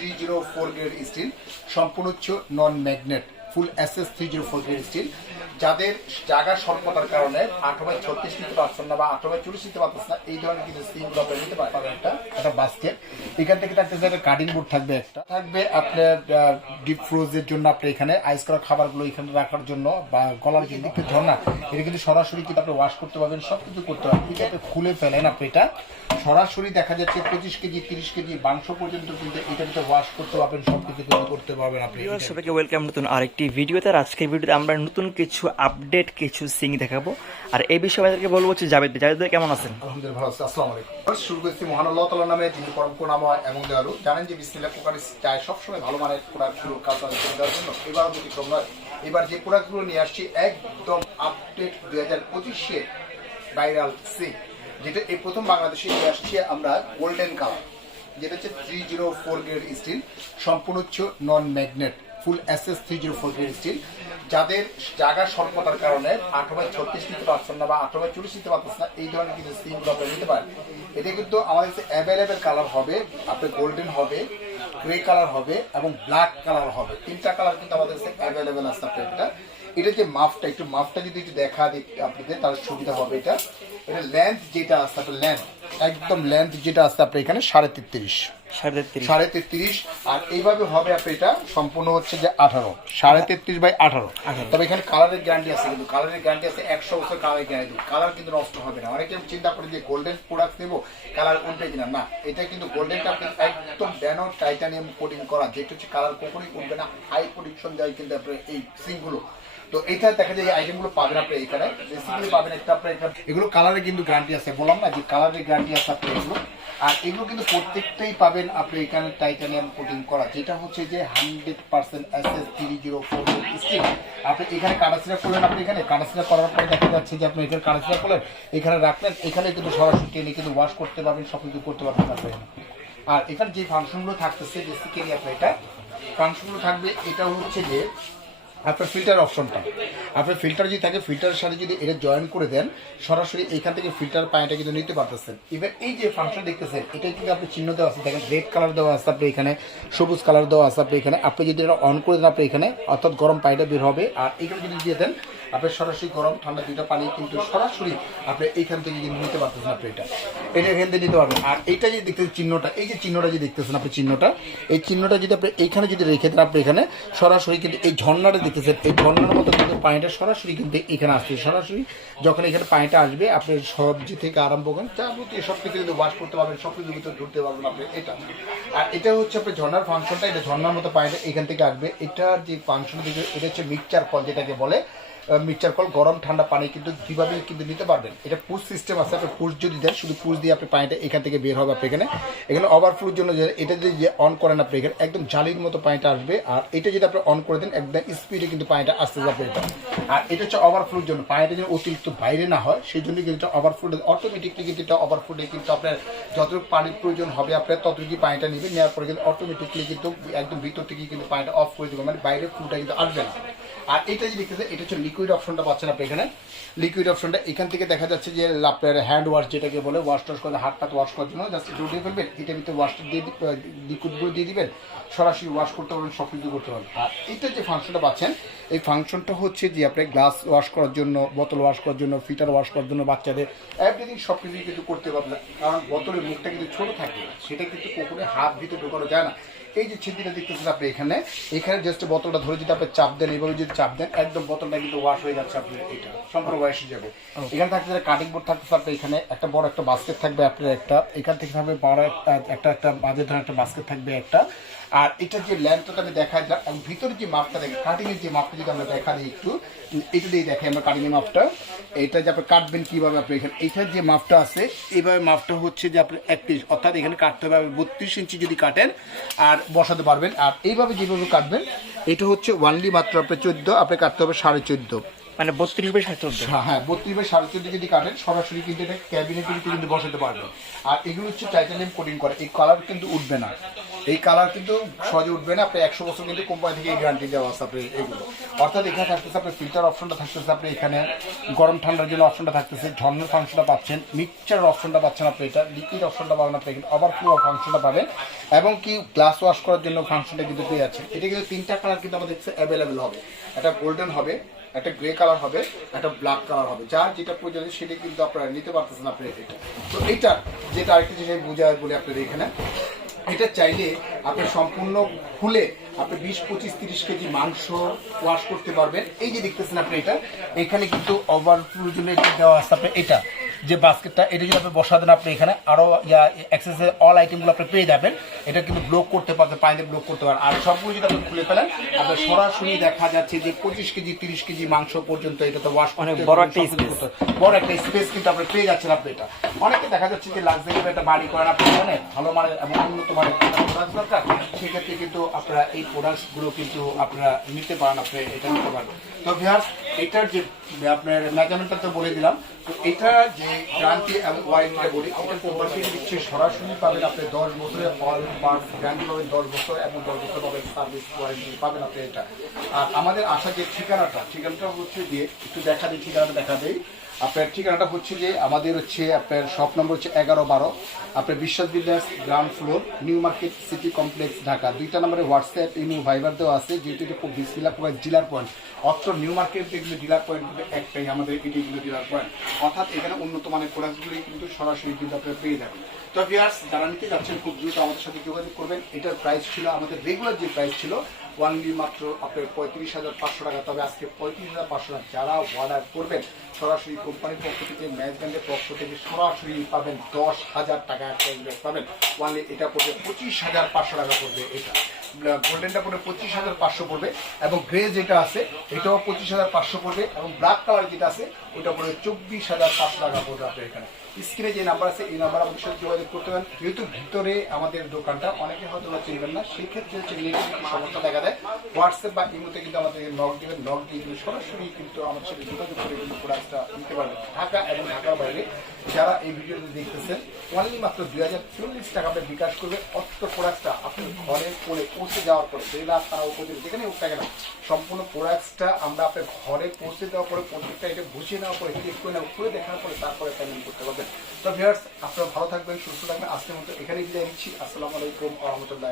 Three zero four grade steel সম্পূর্ণ হচ্ছে non magnet full SS three zero four grade steel. যাদের জায়গা স্বল্পতার কারণে আঠারো বাই ছত্রিশ নিতে পারছেন না বা আঠারো বাই চল্লিশ নিতে পারছেন না এই ধরনের কিন্তু স্টিমগুলো আপনারা নিতে পারবেন একটা একটা বাস্কেট এখান থেকে থাকতেছে একটা কাটিং বোর্ড থাকবে একটা। থাকবে আপনার ডিপ ফ্রোজের জন্য আপনি এখানে আইস করা খাবারগুলো এখানে রাখার জন্য বা গলার যে দিকে ঝর্ণা। এটা কিন্তু সরাসরি কিন্তু আপনি ওয়াশ করতে পারবেন সব কিছু করতে পারবেন। ঠিক আছে খুলে ফেলেন আপনি এটা। সরাসরি দেখা যাচ্ছে পঁচিশ কেজি তিরিশ কেজি মাংস পর্যন্ত কিন্তু এটা ভিতরে ওয়াশ করতে পারবেন সব কিছু কিন্তু করতে পারবেন আপনি সবাইকে ওয়েলকাম নতুন আরেকটি ভিডিওতে আর আজকের ভিডিওতে আমরা নতুন কিছু আপডেট কিছু সিং দেখাবো। আর এই বিষয়ে আমাদেরকে বলব হচ্ছে জাবেদ। জাভেদ ভাই, কেমন আছেন? আলহামদুলিল্লাহ ভালো আছি, আসসালামু আলাইকুম। শুরু করছি মহান আল্লাহ তাআলা নামে, যিনি পরম করুণাময় এবং দয়ালু। জানেন যে বিসমিল্লাহ কুকার চায় সবসময় ভালো মানের প্রোডাক্টগুলো কাজ করে দেওয়ার জন্য। এবারও যদি তোমরা এবার যে প্রোডাক্টগুলো নিয়ে আসছি, একদম আপডেট দুই হাজার পঁচিশে ভাইরাল সি যেটা এই প্রথম বাংলাদেশে নিয়ে আসছি আমরা গোল্ডেন কালার যেটা হচ্ছে three zero four grade steel সম্পূর্ণ হচ্ছে non magnet full SS three zero four grade steel যাদের জায়গা স্বল্পতার কারণে আঠারো বাই ছত্রিশ নিতে পারছেন না বা আঠারো বাই চল্লিশ নিতে পারছেন না, এই ধরনের কিন্তু স্টিমগুলো আপনারা নিতে পারেন। এটা কিন্তু আমাদের অ্যাভেলেবেল কালার হবে আপনার গোল্ডেন হবে গ্রে কালার হবে এবং ব্ল্যাক কালার হবে। তিনটা কালার কিন্তু আমাদের কাছে অ্যাভেলেবেল আছে আপনার এটা। এটা যে মাফটা একটু মাফটা যদি একটু দেখা আপনাদের, তাহলে সুবিধা হবে এটা। এটা লেন্থ যেটা আছে আপনার লেন্থ একদম লেন্থ যেটা আছে আপনার এখানে সাড়ে তেত্রিশ। সাড়ে তেত্রিশ। আর এইভাবে হবে আপনি এটা সম্পূর্ণ হচ্ছে যে আঠারো। সাড়ে তেত্রিশ বাই আঠারো। তবে এখানে কালারের গ্যারান্টি আছে কিন্তু কালারের গ্যারান্টি আছে একশো বছর কালারের গ্যারান্টি কালার কিন্তু নষ্ট হবে না। অনেকে চিন্তা করে যে গোল্ডেন প্রোডাক্ট নেব কালার উঠবে কিনা। না এটা কিন্তু গোল্ডেনটা আপনি একদম ব্যানো টাইটানিয়াম কোটিং করা যেটা হচ্ছে কালার কখনোই উঠবে না। হাই প্রোডিকশন দেয় কিন্তু আপনার এই সিংগুলো তো এইটা দেখা যায় আইটেমগুলো পাবেন আপনি এখানে। বেসিক্যালি পাবেন একটা আপনার একটা এগুলো কালারের কিন্তু গ্যারান্টি আছে, বললাম না যে কালারের গ্যারান্টি আছে আপনি এগুলো। আর এগুলো কিন্তু প্রত্যেকটাই পাবেন আপনি এখানে টাইটানিয়াম কোটিং করা। যেটা হচ্ছে যে hundred percent S S three zero four steel আপনি এখানে কাটাছিরা করলেন আপনি এখানে। কাটাছিরা করার পরে দেখা যাচ্ছে যে আপনি এখানে কাটাছিরা করলেন এখানে রাখলেন, এখানে কিন্তু সরাসরি টেনে কিন্তু ওয়াশ করতে পারবেন, সব কিছু করতে পারবেন আপনি। আর এখানে যে ফাংশনগুলো থাকতেছে বেসিক্যালি আপনার এটা। ফাংশনগুলো থাকবে, এটা হচ্ছে যে আপনার ফিল্টার অপশনটা আপনার ফিল্টার যদি থাকে ফিল্টারের সাথে যদি এটা জয়েন করে দেন, সরাসরি এখান থেকে ফিল্টার পানিটা কিন্তু নিতে পারতেছেন। এবার এই যে ফাংশন দেখতেছেন এটা কিন্তু আপনি চিহ্ন দেওয়া আছে। দেখেন রেড কালার দেওয়া আছে আপনি এখানে, সবুজ কালার দেওয়া আছে আপনি এখানে। আপনি যদি এটা অন করে দেন আপনি এখানে, অর্থাৎ গরম পানিটা বের হবে। আর এখানে যদি দিয়ে দেন আপনি সরাসরি গরম, ঠান্ডা দুইটা পানি কিন্তু সরাসরি আপনি এইখান থেকে কিন্তু নিতে পারতেছেন আপনি এটা। এটা এখান থেকে নিতে পারবেন। আর এইটা যে দেখতেছেন চিহ্নটা, এই যে চিহ্নটা যে দেখতেছেন আপনি চিহ্নটা, এই চিহ্নটা যদি আপনি এইখানে যদি রেখে দেন, আপনি এখানে সরাসরি কিন্তু এই ঝর্ণাটা দেখতেছেন, এই ঝর্ণার মতো কিন্তু পানিটা সরাসরি কিন্তু এখানে আসছে। সরাসরি যখন এখানে পানিটা আসবে, আপনি সবজি থেকে আরম্ভ করেন যাবতীয় সব কিছু কিন্তু ওয়াশ করতে পারবেন সব কিছু ভিতরে ধরতে পারবেন আপনি এটা। আর এটা হচ্ছে আপনার ঝর্ণার ফাংশনটা এটা ঝর্ণার মতো পানিটা এখান থেকে আসবে। এটার যে ফাংশন এটা হচ্ছে মিক্সচার ফল যেটাকে বলে। মিক্সচার কল, গরম ঠান্ডা পানি কিন্তু দুইভাবে কিন্তু নিতে পারবেন। এটা পুশ সিস্টেম আছে, আপনি পুশ যদি দেন, শুধু পুশ দিয়ে আপনি পানিটা এখান থেকে বের হবে আপনি এখানে। এখানে ওভারফ্লোর জন্য এটা যদি অন করেন আপনি এখানে, একদম জালির মতো পানিটা আসবে। আর এটা যদি আপনি অন করে দেন, একদম স্পিডে কিন্তু পানিটা আসতে যাবে এটা আর এটা হচ্ছে ওভারফ্লোর জন্য, পানিটা যেন অতিরিক্ত বাইরে না হয়, সেই জন্য কিন্তু ওভারফ্লো অটোমেটিকলি কিন্তু এটা ওভারফ্লোতে কিন্তু আপনার যতটুকু পানির প্রয়োজন হবে আপনার ততটুকু পানিটা নেবে নেওয়ার পরে কিন্তু অটোমেটিকলি কিন্তু একদম ভিতর থেকে কিন্তু পানিটা অফ করে দেবে মানে বাইরে ফ্লুটা কিন্তু আসবে না। আর এটা যে দেখতেছে এটা হচ্ছে লিকুইড অপশনটা পাচ্ছেন আপনি এখানে। লিকুইড অপশনটা এখান থেকে দেখা যাচ্ছে যে আপনার হ্যান্ড ওয়াশ যেটাকে বলে ওয়াশ টাশ করে হাত টাত ওয়াশ করার জন্য জাস্ট একটু দিয়ে ফেলবেন এটার ভিতরে ওয়াশটা দিয়ে লিকুইডগুলো দিয়ে দিবেন, সরাসরি ওয়াশ করতে পারবেন, সব কিছু করতে পারবেন। আর এটা যে ফাংশনটা পাচ্ছেন, এই ফাংশনটা হচ্ছে যে আপনি গ্লাস ওয়াশ করার জন্য বোতল ওয়াশ করার জন্য ফিটার ওয়াশ করার জন্য বাচ্চাদের এভরিথিং সব কিছুই কিন্তু করতে পারবেন কারণ বোতলের মুখটা কিন্তু ছোট থাকে সেটা কিন্তু কখনোই হাত ভিতরে ঢোকানো যায় না। এই যে ছিদ্রটা দেখতেছেন আপনি এখানে এখানে জাস্ট বোতলটা ধরে যদি আপনি চাপ দেন এইভাবে যদি চাপ দেন একদম বোতলটা কিন্তু ওয়াশ হয়ে যাচ্ছে আপনি এটা সম্পূর্ণ ওয়াশ হয়ে যাবে। এখানে থাকতে কাটিং বোর্ড থাকতেছে আপনি এখানে একটা বড় একটা বাস্কেট থাকবে আপনার একটা এখান থেকে থাকবে বড় একটা একটা বাজে মাঝে ধরে একটা বাস্কেট থাকবে একটা। আর এটা যে ল্যাম্পটা আমি দেখা দিলাম এবং ভিতরে যে মাপটা দেখে কাটিং এর যে মাপটা যদি আমরা দেখা দিই একটু এটা দিয়ে দেখে আমরা কাটিং এর মাপটা। এটা যে আপনি কাটবেন কীভাবে আপনি এখানে এইটার যে মাপটা আছে এইভাবে মাপটা হচ্ছে যে আপনি একত্রিশ অর্থাৎ এখানে কাটতে হবে আপনি বত্রিশ ইঞ্চি যদি কাটেন আর বসাতে পারবেন। আর এইভাবে যেভাবে কাটবেন এটা হচ্ছে ওয়ানলি মাত্র আপনার চোদ্দ আপনি কাটতে হবে সাড়ে চোদ্দ। মানে বত্রিশ বাই সাড়ে চোদ্দ। হ্যাঁ হ্যাঁ বত্রিশ বাই সাড়ে চোদ্দ যদি কাটেন সরাসরি কিন্তু এটা ক্যাবিনেটে কিন্তু বসাতে পারবেন। আর এগুলো হচ্ছে টাইটানিয়াম কোটিং করে এই কালার কিন্তু উঠবে না। এই কালার কিন্তু সহজে উঠবে না আপনি একশো বছর কিন্তু কোম্পানি থেকে এই গ্যারান্টি দেওয়া আছে আপনি এইগুলো। অর্থাৎ এখানে থাকতেছে আপনার ফিল্টার অপশনটা থাকতেছে আপনি এখানে, গরম ঠান্ডার জন্য অপশনটা থাকতেছে, ঝর্ণার ফাংশনটা পাচ্ছেন মিক্সচার অপশনটা পাচ্ছেন আপনি এটা লিকুইড অপশনটা পাবেন আপনি এখানে ওভারফ্লো ফাংশনটা পাবেন, এবং কি গ্লাস ওয়াশ করার জন্য ফাংশনটা কিন্তু পেয়ে যাচ্ছেন। এটা কিন্তু তিনটা কালার কিন্তু আমাদের অ্যাভেলেবেল হবে। একটা গোল্ডেন হবে, একটা গ্রে কালার হবে, একটা ব্ল্যাক কালার হবে। যার যেটা প্রয়োজন সেটা কিন্তু আপনারা নিতে পারতেছেন আপনি এটা। তো এইটা যেটা আরেকটা জিনিস আমি বুঝায় বলি আপনাদের এখানে এটা চাইলে আপনি সম্পূর্ণ খুলে আপনি বিশ, পঁচিশ, তিরিশ কেজি মাংস ওয়াশ করতে পারবেন। এই যে দেখতেছেন আপনি এটা, এখানে কিন্তু ওভার প্রয়োজনে দেওয়া আছে, আপনি এটা। যে বাস্কেটটা এটা যদি আপনি বসা দেন আপনি এখানে আরও ইয়া এক্সেসের অল আইটেমগুলো আপনি পেয়ে যাবেন। এটা কিন্তু ব্লক করতে পারবেন পানিতে ব্লক করতে পারেন আর সবগুলো যদি আপনি খুলে ফেলেন আপনার সরাসরি দেখা যাচ্ছে যে পঁচিশ কেজি তিরিশ কেজি মাংস পর্যন্ত এটা তো ওয়াশ অনেক বড় একটা space। বড় একটা স্পেস কিন্তু আপনি পেয়ে যাচ্ছেন আপনি এটা। অনেকে দেখা যাচ্ছে যে লাক্সারি একটা বাড়ি করেন আপনি অনেক ভালো মানের এবং উন্নত মানের প্রোডাক্ট দরকার সেক্ষেত্রে কিন্তু আপনারা এই প্রোডাক্টসগুলো কিন্তু আপনারা নিতে পারেন আপনি এটা নিতে পারেন তো ভিহার এটার যে আপনার মেজারমেন্টটা তো বলে দিলাম তো এটা যে এবং বলি কোম্পানি দিচ্ছে, সরাসরি পাবেন আপনি দশ বছরে অল পার্ট পাবেন দশ বছর এবং দশ বছর পাবেন সার্ভিস ওয়ারেন্টি পাবেন আপনি এটা। আর আমাদের আসা যে ঠিকানাটা ঠিকানাটা হচ্ছে দিয়ে একটু দেখা দিই, ঠিকানাটা দেখা দেই। আপনার ঠিকানাটা হচ্ছে যে আমাদের হচ্ছে আপনার শপ নম্বর হচ্ছে এগারো বারো। আপনার Biswas builders ground floor, new market city complex, Dhaka. দুইটা নম্বরে হোয়াটসঅ্যাপ, ইমো, ভাইবার দেওয়া আছে। যেহেতু এটা খুব বিসমিল্লা প্রোভাইড ডিলার পয়েন্ট অত্র নিউ মার্কেট যেগুলো ডিলার পয়েন্ট একটাই, আমাদের এটিগুলো ডিলার পয়েন্ট অর্থাৎ এখানে উন্নত মানের প্রোডাক্টগুলি কিন্তু সরাসরি কিন্তু আপনারা পেয়ে যাবেন। তো ভিয়ার্স যারা নিতে যাচ্ছেন, খুব দ্রুত আমাদের সাথে যোগাযোগ করবেন। এটার প্রাইস ছিল, আমাদের রেগুলার যে প্রাইস ছিল ওয়ানলি মাত্র আপনার পঁয়ত্রিশ হাজার পাঁচশো টাকা। তবে আজকে পঁয়ত্রিশ হাজার পাঁচশো টাকা যারা অর্ডার করবেন, সরাসরি কোম্পানির পক্ষ থেকে ম্যানেজমেন্টের পক্ষ থেকে সরাসরি পাবেন দশ হাজার টাকা ক্যাশব্যাক পাবেন। ওয়ানলি এটা পড়বে পঁচিশ হাজার পাঁচশো টাকা পড়বে এটা। গোল্ডেনটা পড়বে পঁচিশ হাজার পাঁচশো পড়বে এবং গ্রে যেটা আছে, এটাও পঁচিশ হাজার পাঁচশো পড়বে এবং ব্ল্যাক কালার যেটা আছে ওটা পড়বে চব্বিশ হাজার পাঁচশো টাকা পড়বে আপনার এখানে। স্ক্রিনে যে নাম্বার আছে, এই নাম্বার আমাদের সাথে যোগাযোগ করতে পারেন। যেহেতু ভিতরে আমাদের দোকানটা, অনেকে হয়তো বা চিনবেন না সেই ক্ষেত্রে হচ্ছে সমস্যা দেখা দেয়। হোয়াটসঅ্যাপ বা ইমোতে কিন্তু আমাদের নক দিবেন নক দিয়ে কিন্তু সরাসরি কিন্তু আমাদের সাথে যোগাযোগ করে কিন্তু প্রোডাক্টটা নিতে পারবেন। ঢাকা এবং ঢাকার বাইরে যারা এই ভিডিওটি দেখতেছেন অনলি মাত্র দুই হাজার চল্লিশ টাকা আপনি বিকাশ করবে অর্থ প্রোডাক্টটা আপনি ঘরে করে পৌঁছে যাওয়ার পরে লাখ টাকা উপযোগ যেখানে না কেন, সম্পূর্ণ প্রোডাক্টসটা আমরা আপনার ঘরে পৌঁছে দেওয়ার পরে প্রত্যেকটা এটা বুঝিয়ে পরে ক্লিক করে নেওয়া দেখার পরে তারপরে পেমেন্ট করতে পারবেন। তো ভিউয়ার্স আপনারা ভালো থাকবেন, সুস্থ থাকবেন। আজকের মতো এখানে বিদায় নিচ্ছি। আসসালামু আলাইকুম রহমতুল্লাহ